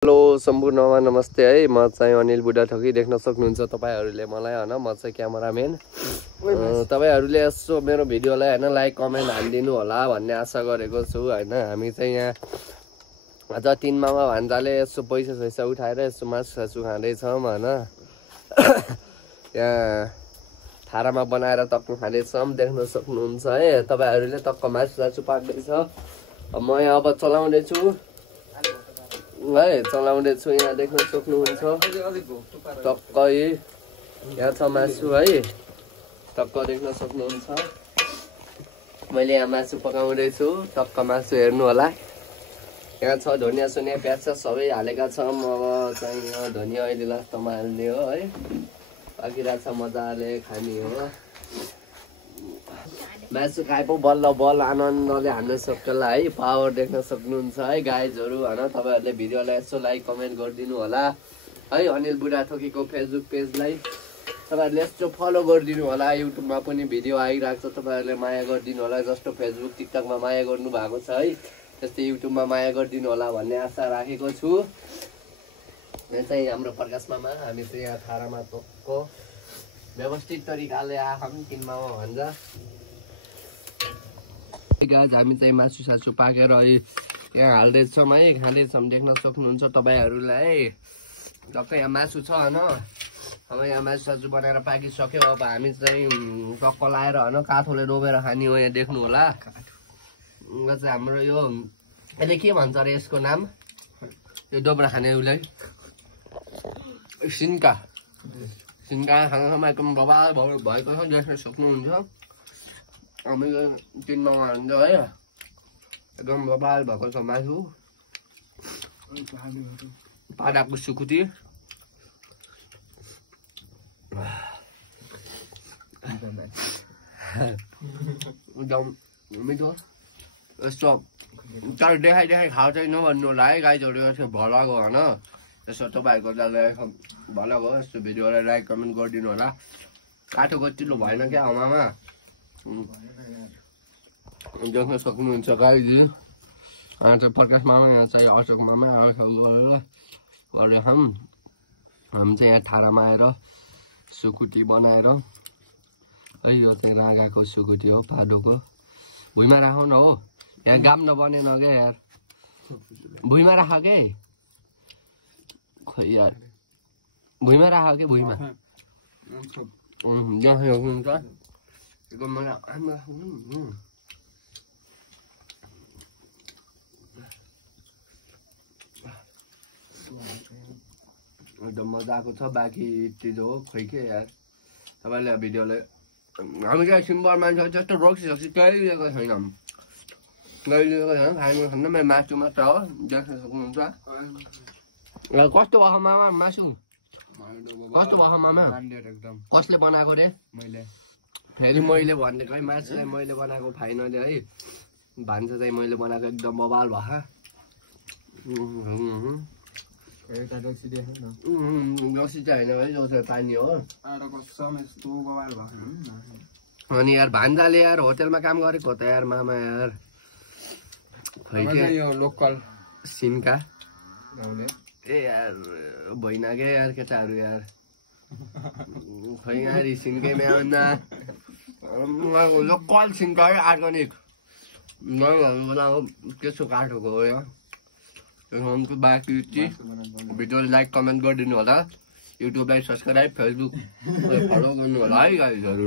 Hello सम्पूर्णमा नमस्ते है। म चाहिँ अनिल बुढाथोकी देख्न सक्नुहुन्छ तपाईहरुले मलाई हैन। म चाहिँ क्यामेराम्यान। तपाईहरुले यसो मेरो भिडियोलाई हैन लाइक कमेन्ट हान्दिनु होला भन्ने आशा गरेको छु हैन। हामी चाहिँ यहाँ आज 3 मामा भान्जाले यसो पैसा उठाएर यसो मासु खाँदै छौं हैन। यहाँ थारामा बनाएर टक्क खाँदै छौं देख्न सक्नुहुन्छ है। तपाईहरुले टक्क मासु पाक्दै छ। म यहाँ अब चलाउँदै छु है, चलाउँदै छु। यहाँ देख्न सक्नुहुन्छ टक्कै यहाँ छ मासु है, टक्क देख्न सक्नुहुन्छ। मैले यहाँ मासु पकाउँदै छु, टक्क मासु हेर्नु होला। यहाँ छ धनिया सुनिया प्याज सबै हालेका छौं। अब चाहिँ यहाँ धनिया अहिले लास्टमा हाल्ने हो है। पाकिरहेछ मजाले खाने हो। मासु खाए पो बल्ल आनन्दले हान्न सक्छला है। पावर देख्न सक्नुहुन्छ है गाइजहरु हैन। तपाईहरुले भिडियोलाई यसो लाइक कमेन्ट गरिदिनु होला है। अनिल बुढाथोकीको फेसबुक पेजलाई तपाईहरुले यसो फलो गरिदिनु होला। युट्युबमा पनि भिडियो आइराख्छ, तपाईहरुले माया गरिदिनु होला। जस्तो फेसबुक टिकटकमा माया गर्नु भएको छ है, त्यस्तै युट्युबमा माया गरिदिनु होला भन्ने आशा राखेको छु। यहाँ चाहिँ हाम्रो प्रकाश मामा, हामी चाहिँ यहाँ थारामा टक्क व्यवस्थित तरिकाले आखम 3 मामा भन्छ। गाइस हामी चाहिँ मासु सासु पाकेर यहाँ हाल्दै छौं है, खाँदै छौं देख्न सक्नुहुन्छ तपाईहरुलाई। टक्क यहाँ मासु छ हैन। अब यहाँ मासु सासु बनाएर पाकिसक्यो। अब हामी चाहिँ टक्क लाएर हैन काठोले डोबेर खाने हो। यहाँ देख्नु होला। यो चाहिँ हाम्रो यो अहिले के भन्छ रे यसको नाम? यो डोबेर खाने उलाई सिन्का खानामा एकदम बबाल भएको छ देख्न सक्नुहुन्छ। हामी 3 मामा हुन्छ है, एकदम बबाल भएको छ मासु। पाडाको सुकुटी एकदम मिठो यस्तो। तर देखाइ खाऊ चाहिँ नभन्नु होला है गाइजहरु। भलग हो हैन, यसो तपाईहरुको लागि भलग हो। यस्तो भिडियोलाई लाइक कमेन्ट गरिदिनु होला। काठोको चिल्लो भएन क्या हमामा देख्न सक्नुहुन्छ गाइज। यहाँ चाहिँ प्रकाश मामा, यहाँ चाहिँ अशोक मामा गरेर हामी चाहिँ यहाँ थारामा आएर सुकुटी बनाएर है। यो चाहिँ राँगाको सुकुटी हो, पाडोको। भुइँमा राखौ न हो, यहाँ गाम नबनेन क्या यार। भुइँमा राख के खोइ यार, भुइँमा राख के भुइँमा। एकदम मजाको छ। बाँकी चिज हो खोइ के यार। तपाईले भिडियोलाई हामी चाहिँ सिम्पल मान्छे जस्तो रक्सी कहिले लिएको छैन, खानु मेरो मासु मात्र हो देख्न सक्नुहुन्छ। कस्तो भयो मामा मासु? कस्तो भयो मामा? कसले बनाएको रे? मैले। फेरि मैले भनेको है, मासु चाहिँ मैले बनाएको फाइनली है। भान्सा चाहिँ मैले बनाएको एकदम बबाल भयो। रक्सी चाहिँ होइन है, जो पानी हो। अनि यार भान्जाले यार होटेलमा काम गरेको हो त यार मामा यार। खै के लोकल सिन्का ए यार भइन के यार केटाहरु यार। खै यार सिन्कैमा आउँदा लोकल सिन्का है, अर्गानिक बनाएको त्यसो काठोको हो। यहाँ बाँकी भिडियोलाई लाइक कमेन्ट गरिदिनु होला। युट्युबलाई सब्सक्राइब, फेसबुक फलो गर्नु होला है गाइजहरु।